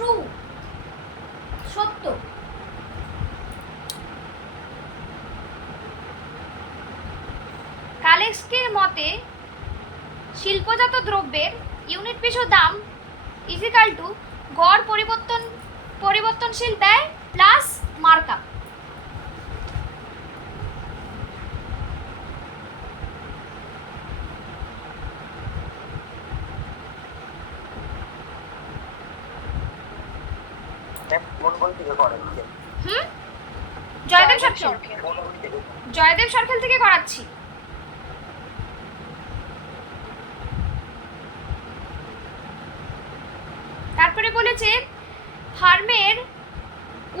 True, সত্য। কালেস্কির মতে শিল্পজাত দ্রব্যের ইউনিট পিছু দাম ইজিক্যাল টু গড় পরিবর্তনশীল ব্যয় প্লাস মার্কআপ। জয়দেব সরকেল থেকে করাচ্ছি। তারপরে বলেছে ফার্মের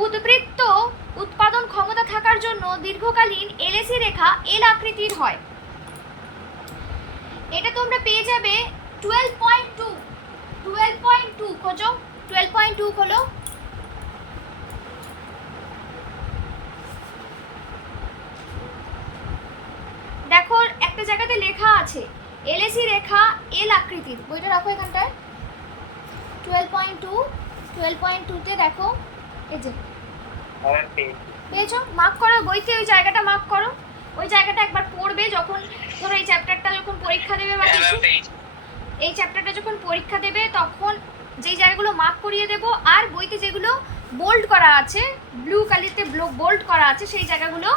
উদ্বৃত্ত উৎপাদন ক্ষমতা থাকার জন্য দীর্ঘকালীন এলএসি রেখা এল আকৃতির হয়। এটা তোমরা পেয়ে যাবে 12.2 খোঁজো, 12.2 খোলো। দেখো একটা জায়গাতে লেখা আছে এলএসি রেখা এল আকৃতির, বইটা রাখো এখানটায়। 12.2 তে দেখো এই যে পেয়েছো, মার্ক করো বইতে, ওই জায়গাটা মার্ক করো। ওই জায়গাটা একবার পড়বে যখন ধরো এই চ্যাপ্টারটা যখন পরীক্ষা দেবে বা কিছু, এই চ্যাপ্টারটা যখন পরীক্ষা দেবে তখন যেই জায়গাগুলো মার্ক করিয়ে দেবো, আর বইতে যেগুলো বোল্ড করা আছে, ব্লু কালিতে বোল্ড করা আছে, সেই জায়গাগুলো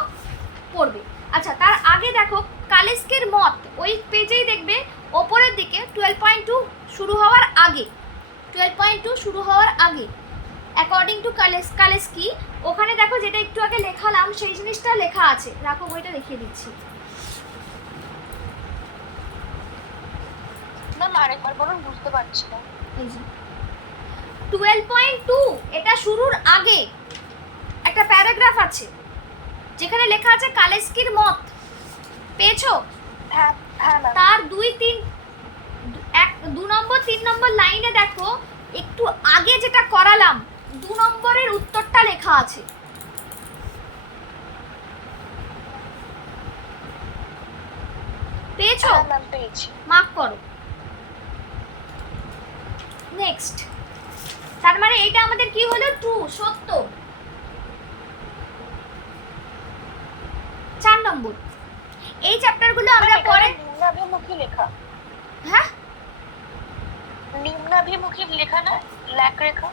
পড়বে। আচ্ছা, তার আগে দেখো কালেস্কির মত, ওই পেজেই দেখবে ওপরের দিকে 12.2 শুরু হওয়ার আগে, 12.2 শুরু হওয়ার আগে অ্যাকর্ডিং টু কালেস্কি, ওখানে দেখো যেটা একটু আগে লেখালাম সেই জিনিসটা লেখা আছে। রাখো বইটা দেখিয়ে দিচ্ছি। আরেকবার বলুন, বুঝতে পারছি না। 12.2 এটা শুরুর আগে একটা প্যারাগ্রাফ আছে যেখানে লেখা আছে কালেস্কির মত, পেয়েছো? হ্যাঁ হ্যাঁ। তার 2 নম্বর 3 নম্বর লাইনে দেখো একটু আগে যেটা করালাম 2 নম্বরের উত্তরটা লেখা আছে। পেয়েছো? পেয়েছি। মার্ক করো। নেক্সট, তার মানে এটা আমাদের কি হলো? ট্রু, সত্য। 4 নম্বর, এই চ্যাপ্টারগুলো আমরা পরে নিম্নাভিমুখী লেখা। হ্যাঁ, নিম্নাভিমুখী লেখা না, ল্যাক রেখা।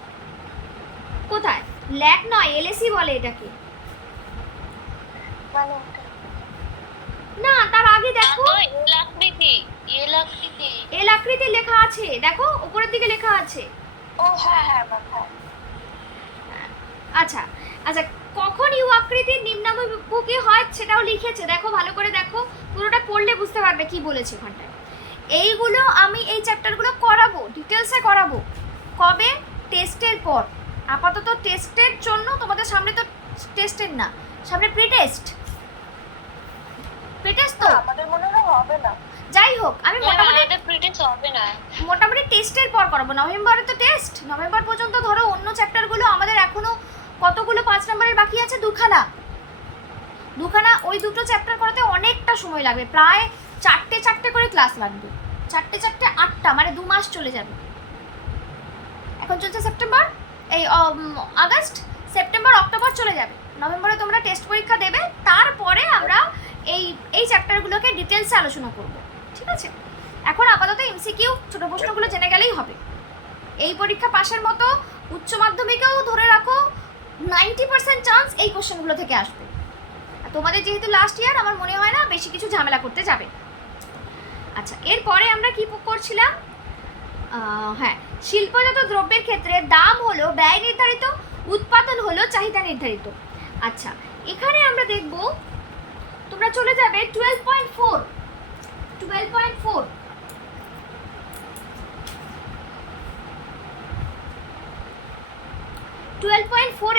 কোথায়? ল্যাক নয়, এলএসি বলে এটাকে। মানে না, তার আগে দেখো এল আকৃতি, এল আকৃতি, এল আকৃতি লেখা আছে, দেখো উপরের দিকে লেখা আছে। ও হ্যাঁ হ্যাঁ হ্যাঁ। আচ্ছা আচ্ছা, কখন ইউ আকৃতির নিম্নাভিমুখী হয় সেটাও লিখেছে, দেখো ভালো করে দেখো, পুরোটা পড়লে বুঝতে পারবে কি বলেছে ওখানটায়। এইগুলো আমি এই চ্যাপ্টারগুলো করাবো, ডিটেলসে করাবো। কবে? টেস্টের পর। আপাতত টেস্টের জন্য তোমাদের সামনে তো টেস্টের না, সামনে প্রি টেস্ট। প্রি টেস্ট তো আমাদের মনে হয় হবে না। যাই হোক, আমি মোটামুটি প্রি টেস্ট হবে না, মোটামুটি টেস্টের পর করাবো। নভেম্বরে তো টেস্ট, নভেম্বর পর্যন্ত ধরো অন্য চ্যাপ্টারগুলো আমাদের এখনো কতগুলো 5 নম্বরের বাকি আছে, দুখানা। ওই দুটো চ্যাপ্টার করাতে অনেকটা সময় লাগবে, প্রায় 4টে করে ক্লাস লাগবে। 4টে 8টা, মানে 2 মাস চলে যাবে। এখন চলছে সেপ্টেম্বর, এই আগস্ট, সেপ্টেম্বর, অক্টোবর চলে যাবে। নভেম্বরে তোমরা টেস্ট পরীক্ষা দেবে, তারপরে আমরা এই চ্যাপ্টারগুলোকে ডিটেলসে আলোচনা করব, ঠিক আছে? এখন আপাতত এমসিকিউ ছোট প্রশ্নগুলো জেনে গেলেই হবে। এই পরীক্ষা পাশের মতো উচ্চ মাধ্যমিকেও ধরে রাখো 90% চান্স এই কোশ্চেনগুলো থেকে আসবে। আর তোমাদের যেহেতু লাস্ট ইয়ার, আমার মনে হয় না বেশি কিছু ঝামেলা করতে যাবে। আচ্ছা, এরপরে আমরা কি করছিলাম? হ্যাঁ, শিল্পজাত দ্রব্যের ক্ষেত্রে দাম হলো ব্যয় নির্ধারিত, উৎপাদন হলো চাহিদা নির্ধারিত। আচ্ছা, এখানে আমরা দেখব, তোমরা চলে যাবে 12.4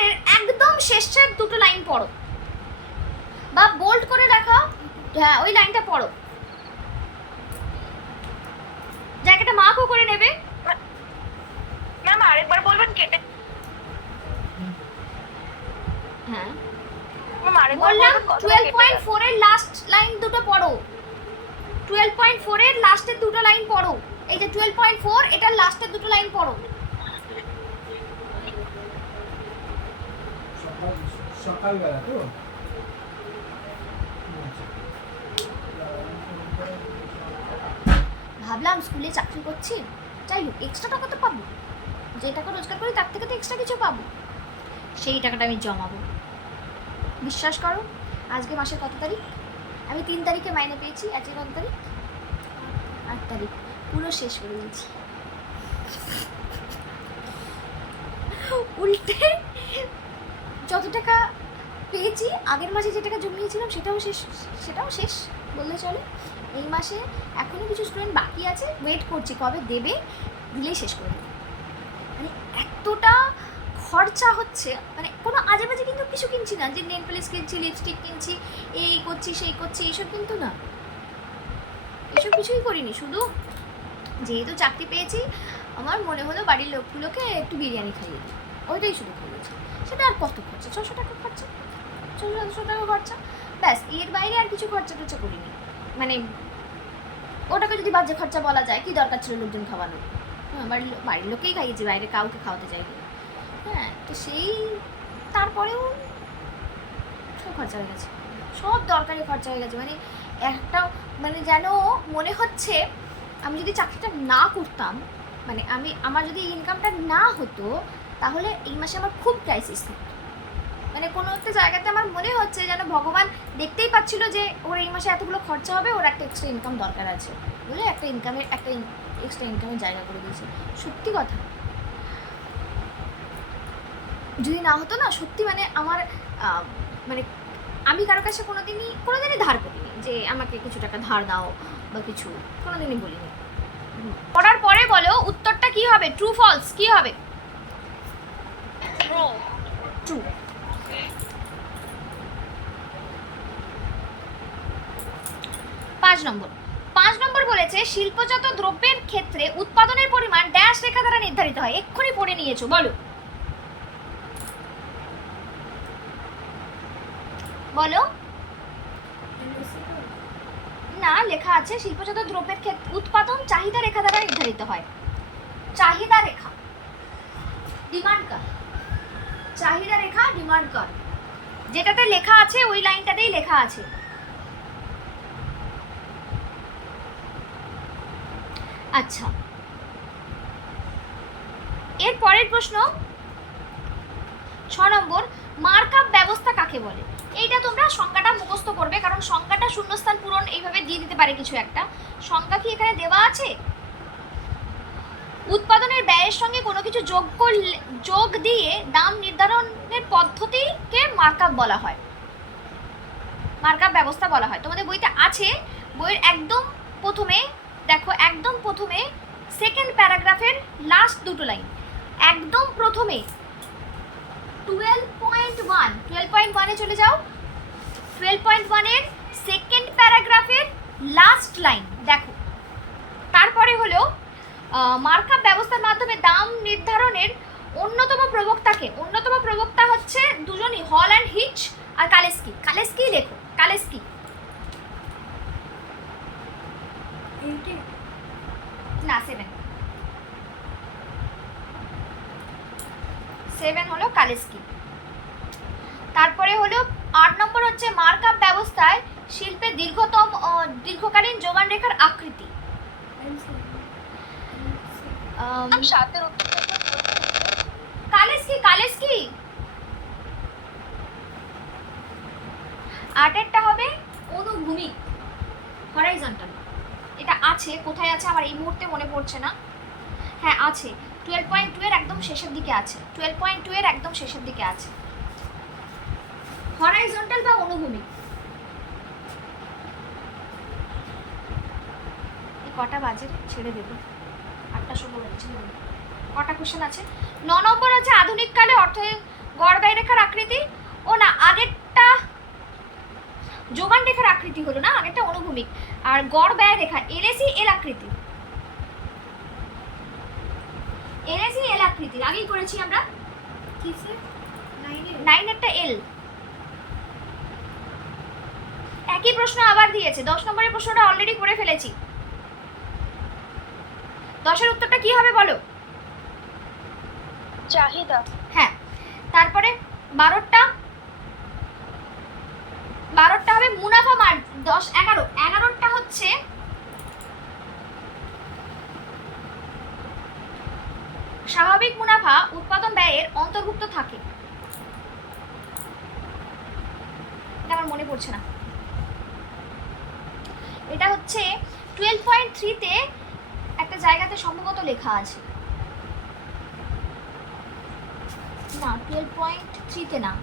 এর একদম শেষের দুটো লাইন পড়ো, বা বোল্ড করে রাখা, হ্যাঁ ওই লাইনটা পড়ো, জায়গাটা মার্কও করে নেবে। ম্যাম আরেকবার বলবেন কেটে? হ্যাঁ বললাম 12.4 এর লাস্ট লাইন দুটো পড়ো, 12.4 এর লাস্টের দুটো লাইন পড়ো। এই যে 12.4, এটার লাস্টের দুটো লাইন পড়ো। সকালবেলা তো ভাবলাম স্কুলে চাকরি করছি, যাই হোক এক্সট্রা টাকা তো পাবো, যে টাকা রোজগার করি তার থেকে তো এক্সট্রা কিছু পাবো, সেই টাকাটা আমি জমাবো। বিশ্বাস করো, আজকে মাসের কত তারিখ? আমি 3 তারিখে মাইনে পেয়েছি, আজকে কত তারিখ? 8 তারিখ। পুরো শেষ করে দিয়েছি। উল্টে যত টাকা পেয়েছি, আগের মাসে যে টাকা জমিয়েছিলাম সেটাও শেষ বললে চলে। এই মাসে এখনও কিছু স্টুডেন্ট বাকি আছে, ওয়েট করছি কবে দেবে, দিলেই শেষ করে দেবে। মানে এতটা খরচা হচ্ছে, মানে কোনো আজে বাজে কিন্তু কিছু কিনছি না, যে নেল পলিশ কিনছি, লিপস্টিক কিনছি, এই করছি সেই করছি, এইসব কিন্তু না, এসব কিছুই করিনি। শুধু যেহেতু চাকরি পেয়েছি, আমার মনে হলো বাড়ির লোকগুলোকে একটু বিরিয়ানি খাইয়ে দিই, ওইটাই শুধু খাইয়েছি। সেটা আর কত খরচা, 600 টাকা খরচা, 600 টাকা খরচা, ব্যাস। এর বাইরে আর কিছু খরচা টরচা করিনি। মানে ওটাকে যদি বাজে খরচা বলা যায়, কি দরকার ছিল লোকজন খাওয়ানো? হ্যাঁ, বাড়ির লোকেই খাইয়েছি, বাইরে কাউকে খাওয়াতে চাইনি। হ্যাঁ, তো সেই তারপরেও সব খরচা হয়ে গেছে, সব দরকারি খরচা হয়ে গেছে। মানে একটা মানে যেন মনে হচ্ছে আমি যদি চাকরিটা না করতাম, মানে আমার যদি ইনকামটা না হতো, তাহলে এই মাসে আমার খুব ক্রাইসিস হতো। মানে কোনো একটা জায়গাতে আমার মনে হচ্ছে যেন ভগবান দেখতেই পাচ্ছিল যে ওর এই মাসে এতগুলো খরচা হবে, ওর একটা এক্সট্রা ইনকাম দরকার আছে বলে একটা এক্সট্রা ইনকামের জায়গা করে দিয়েছে। সত্যি কথা, যদি না হতো না, সত্যি মানে আমার মানে আমি কারো কাছে কোনোদিনই ধার করিনি যে আমাকে কিছু টাকা ধার দাও বা কিছু, কোনোদিনই বলিনি। পড়ার পরে বলো উত্তরটা কি হবে, ট্রু ফলস কি হবে? ট্রু। ট্রু। 5 নম্বর বলেছে শিল্পজাত দ্রব্যের ক্ষেত্রে উৎপাদনের পরিমাণ ড্যাশ রেখা দ্বারা নির্ধারিত হয়। এক্ষুনি পড়ে নিয়েছো, বলো বলো। না, লেখা আছে শিল্পজাত দ্রব্যের ক্ষেত্রে উৎপাদন চাহিদা রেখা দ্বারা নির্ধারিত হয়। চাহিদা রেখা, ডিমান্ড কার্ড, চাহিদা রেখা ডিমান্ড কার্ড, যেটাতে লেখা আছে ওই লাইনটাতেই লেখা আছে। আচ্ছা, এর পরের প্রশ্ন 6 নম্বর, মার্কআপ ব্যবস্থা কাকে বলে? এইটা তোমরা সংজ্ঞাটা মুখস্থ করবে, কারণ সংজ্ঞাটা শূন্যস্থান পূরণ এইভাবে দিয়ে দিতে পারে কিছু একটা। সংজ্ঞা কি এখানে দেওয়া আছে? উৎপাদনের ব্যয়ের সঙ্গে কোনো কিছু যোগ দিয়ে দাম নির্ধারণের পদ্ধতিকে মার্কআপ বলা হয়, মার্কআপ ব্যবস্থা বলা হয়। তোমাদের বইতে আছে, বইয়ের একদম প্রথমে দেখো, একদম প্রথমে সেকেন্ড প্যারাগ্রাফের লাস্ট দুটো লাইন, একদম প্রথমে 12.1 চলে যাও। 12.1 এর সেকেন্ড প্যারাগ্রাফের লাস্ট লাইন দেখো। তারপরে হলো মার্কআপ ব্যবস্থার মাধ্যমে দাম নির্ধারণের অন্যতম প্রবক্তাকে, অন্যতম প্রবক্তা হচ্ছে দুজনই, হল অ্যান্ড হিচ আর কালেস্কি। কালেস্কি লেখো, কালেস্কি। না, 7 হলো কালেস্কি। তারপরে হলো 8 নম্বর হচ্ছে মার্কআপ ব্যবস্থায় শিল্পের দীর্ঘকালীন যোগান রেখার আকৃতি। কালেস্কি 8এরটা হবে অনুভূমিক, হরাইজন্টাল। এটা আছে, কোথায় আছে আমার এই মুহূর্তে মনে পড়ছে না। হ্যাঁ আছে, 12.2 এর একদম শেষের দিকে আছে, 12.2 এর একদম শেষের দিকে আছে, হরাইজন্টাল বা অনুভূমিক। এই কটা বাজে ছেড়ে দেবো, 8:16 বাজে। কটা কোশ্চেন আছে? 9 নম্বর আছে আধুনিক কালে অর্থে গড় ব্যয় রেখার আকৃতি। ও না, আগেরটা যোগান রেখার আকৃতি হলো না, আগেরটা অনুভূমিক, আর গড় ব্যয় রেখা এলএসি এল আকৃতি, এলএসি এল আকৃতি আগেই করেছি আমরা। কিসে? 9এরটা এল। একই প্রশ্ন আবার দিয়েছে, 10 নম্বরের প্রশ্নটা অলরেডি করে ফেলেছি। 10-এর উত্তরটা কি হবে বলো? চাহিদা। হ্যাঁ। তারপরে 12টা হবে মুনাফা মার্জিন। 10 11 11টা হচ্ছে স্বাভাবিক মুনাফা উৎপাদন ব্যয়ের অন্তর্ভুক্ত থাকে। এটা আমার মনে পড়ছে না। এটা হচ্ছে 12.3-তে একটা জায়গাতে সম্ভবত লেখা আছে। না 12.3-তে না,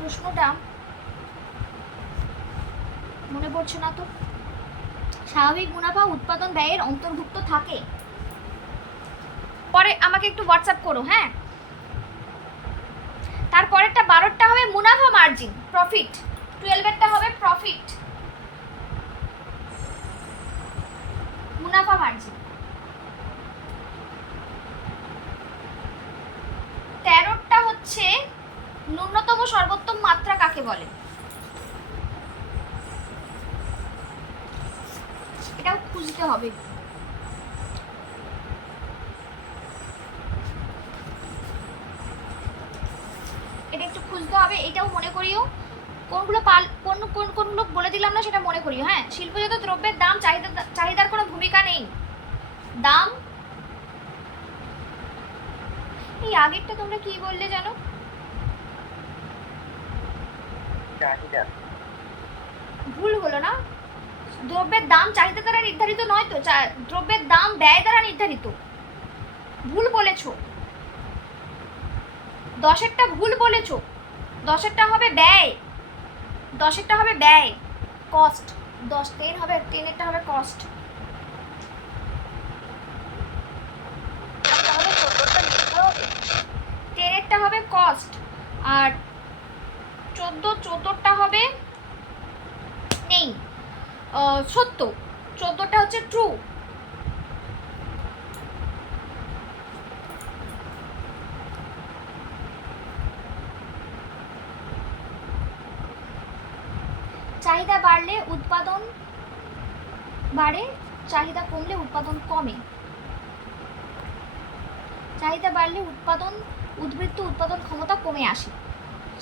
প্রশ্নটা মনে পড়ছে না তো। স্বাভাবিক মুনাফা উৎপাদন ব্যয়ের অন্তর্ভুক্ত থাকে। পরে আমাকে একটু হোয়াটসঅ্যাপ করো, হ্যাঁ। তারপরেরটা 12টা হবে মুনাফা মার্জিন, প্রফিট। 12এরটা হবে প্রফিট, মুনাফা মার্জিন। 13টা হচ্ছে ন্যূনতম সর্বোত্তম মাত্রা কাকে বলে। এটাও খুঁজতে হবে। এটা একটু খুঁজতে হবে, এটাও মনে করিও। কোনগুলো কোনগুলো বলে দিলাম না সেটা মনে করিও, হ্যাঁ। শিল্পজাত দ্রব্যের দাম চাহিদার কোনো ভূমিকা নেই। দাম, এই আগেরটা তোমরা কি বললে জানো? ভুল হলো না? দ্রব্যের দাম চাহিদা দ্বারা নির্ধারিত নয় তো, দ্রব্যের দাম ব্যয় দ্বারা নির্ধারিত। ভুল বলেছো, 10এরটা ভুল বলেছো। 10এরটা হবে ব্যয়, 10এরটা হবে ব্যয়, কস্ট। 10 হবে 10এরটা হবে কস্ট। তাহলে 14টা লিখতে হবে। 10এরটা হবে কস্ট, আর 14টা হবে নেই, সত্য। 14টা হচ্ছে ট্রু। চাহিদা বাড়লে উৎপাদন বাড়ে, চাহিদা কমলে উৎপাদন কমে। চাহিদা বাড়লে উদ্বৃত্ত উৎপাদন ক্ষমতা কমে আসে।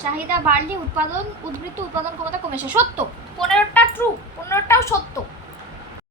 চাহিদা বাড়লে উদ্বৃত্ত উৎপাদন ক্ষমতা কমে আসে, সত্য। 15টা ট্রু।